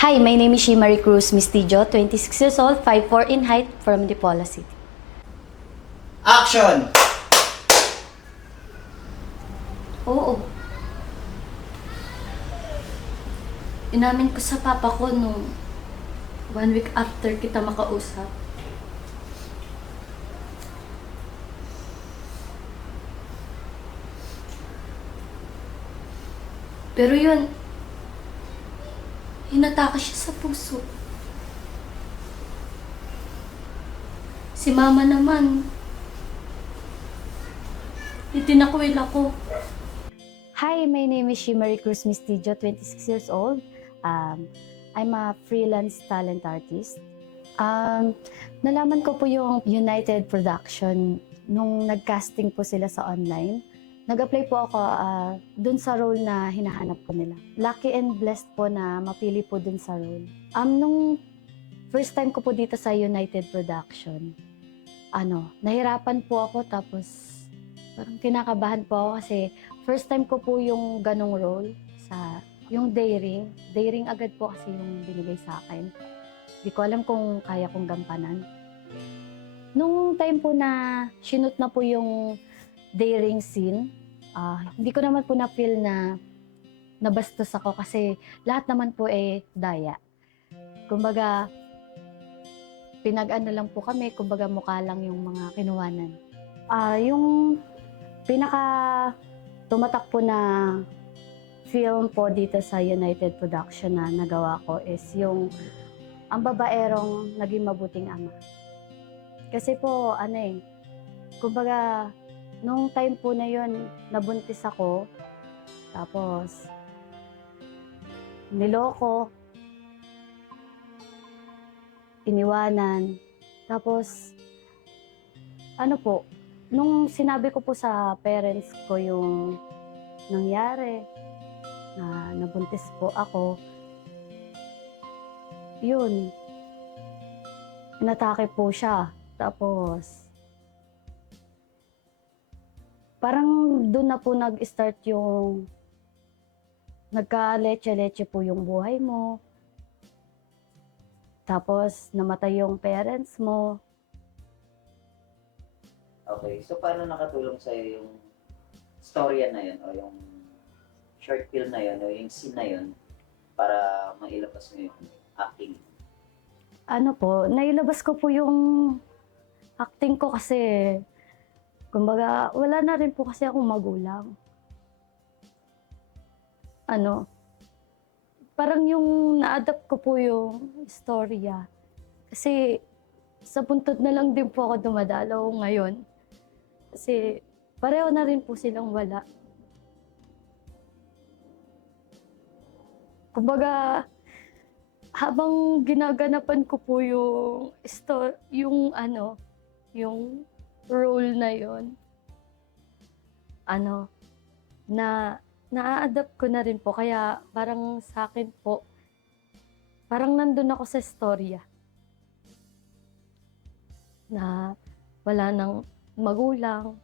Hi, my name is Shimari Cruz Mistijo, 26 years old, 5'4 in height, from Dipolo City. Action! Oo. Inamin ko sa papa ko nung one week after kita makausap. Pero yun, hinatake siya sa puso. Si mama naman, itinakwil ako. Hi, my name is Shimari Cruz Mistijo, 26 years old. Um, I'm a freelance talent artist. Um, nalaman ko po yung United Production nung nag-casting po sila sa online. Nag-apply po ako ah, dun sa role na hinahanap ko nila. Lucky and blessed po na mapili po dun sa role. Um, nung first time ko po dito sa United Production, ano, nahirapan po ako tapos parang kinakabahan po ako kasi first time ko po yung ganong role sa yung daring. Daring agad po kasi yung binigay sa akin. Hindi ko alam kung kaya kong gampanan. Nung time po na shoot na po yung daring scene, ah, hindi ko naman po na-feel na nabastos ako kasi lahat naman po eh daya. Kumbaga, pinag-ano lang po kami, kumbaga mukha lang yung mga kinuwanan. Ah, yung pinaka tumatak po na film po dito sa United Production na nagawa ko is yung ang babaerong naging mabuting ama. Kasi po, ano eh, kumbaga, nung time po na yun, nabuntis ako, tapos, niloko, iniwanan, tapos, ano po, nung sinabi ko po sa parents ko yung nangyari, na nabuntis po ako, yun, inatake po siya. Tapos, parang doon na po nag-start yung nagka-leche-leche po yung buhay mo. Tapos, namatay yung parents mo. Okay, so paano nakatulong sa'yo yung storya na yun o yung short film na yun o yung scene na yun para mailabas mo yung acting? ano po, nailabas ko po yung acting ko kasi, kumbaga, wala na rin po kasi akong magulang. Ano, parang yung na-adapt ko po yung istorya. Kasi, sa puntod na lang din po ako dumadalaw ngayon. Kasi, pareho na rin po silang wala. Kumbaga, habang ginaganapan ko po yung sto- yung ano, yung role na yon ano, na na-adapt ko na rin po. Kaya parang sa akin po, parang nandun ako sa storya. Na wala nang magulang.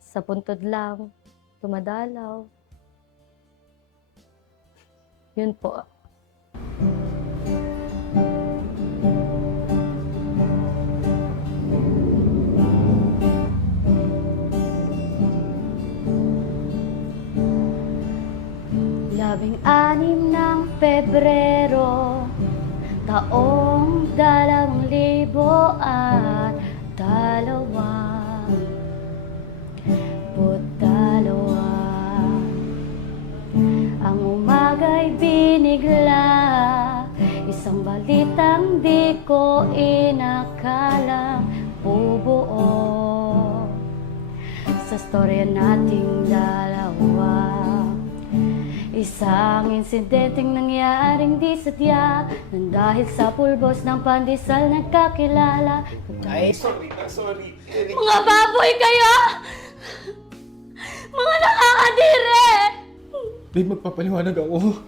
Sa puntod lang, tumadalaw. Yun po. Labing anim ng Pebrero Taong dalawang libo at dalawa. Put dalawa. Ang umaga'y binigla Isang balitang di ko inakalang bubuo. Sa storya nating dalawa Isang insidenteng nangyaring di sadya Nang dahil sa pulbos ng pandesal nagkakilala Ay, sorry na, sorry. Eric. Mga baboy kayo! Mga nakakadire! Babe, magpapaliwanag ako.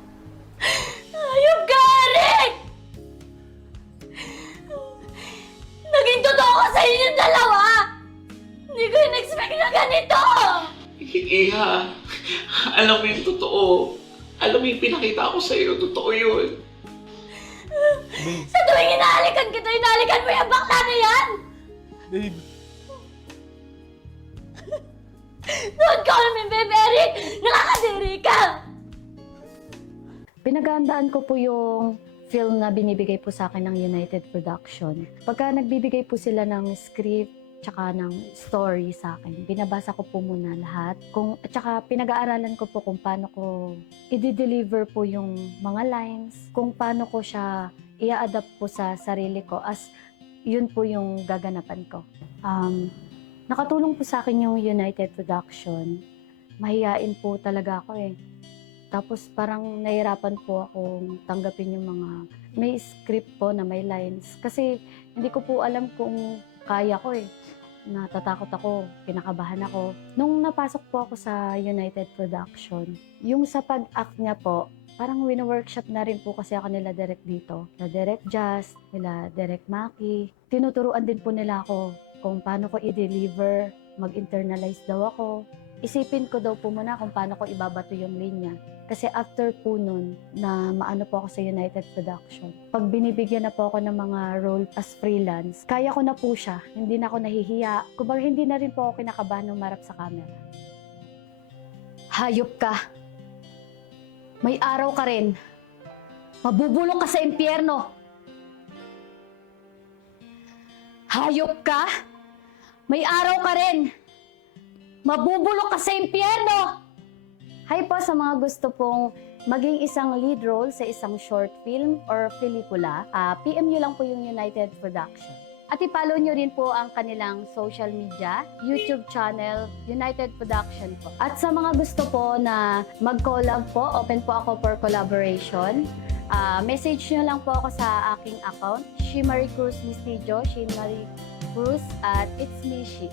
Ka, Eric! Naging totoo ko sa inyong dalawa! Hindi ko in-expect na ganito! Iha, alam mo yung totoo. Alam mo yung pinakita ko sa'yo, totoo yun. Babe, Sa tuwing inahalikan kita, inahalikan mo yung bakla na yan! babe. Don't call me Beberi! Nakakadiri ka! Pinagandaan ko po yung film na binibigay po sa akin ng United Production. Pagka nagbibigay po sila ng script, tsaka ng story sa akin, binabasa ko po muna lahat. Kung, at tsaka pinag-aaralan ko po kung paano ko i-deliver po yung mga lines, kung paano ko siya i-adapt po sa sarili ko as yun po yung gaganapan ko. Um, nakatulong po sa akin yung United Production. Mahiyain po talaga ako eh. Tapos parang nahirapan po akong tanggapin yung mga may script po na may lines. Kasi hindi ko po alam kung kaya ko eh. Natatakot ako, kinakabahan ako. Nung napasok po ako sa United Production, yung sa pag-act niya po, parang wino-workshop na rin po kasi ako nila direct dito. Na direct Jazz, nila direct Maki. Tinuturuan din po nila ako kung paano ko i-deliver, mag-internalize daw ako. Isipin ko daw po muna kung paano ko ibabato yung linya. Kasi after po nun, na maano po ako sa United Production, pag binibigyan na po ako ng mga role as freelance, kaya ko na po siya. Hindi na ako nahihiya. Kumbaga hindi na rin po ako kinakabahan ng marap sa camera. Hayop ka. May araw ka rin. Mabubulong ka sa impyerno. Hayop ka? May araw ka rin. Mabubulok ka sa impyerno! Hi po sa mga gusto pong maging isang lead role sa isang short film or pelikula. Ah, PM nyo lang po yung United Production. At i-follow nyo rin po ang kanilang social media, YouTube channel, United Production po. At sa mga gusto po na mag-collab po, open po ako for collaboration. Ah, message nyo lang po ako sa aking account, Shimari Cruz Mistijo, Shimari Cruz at It's Me She.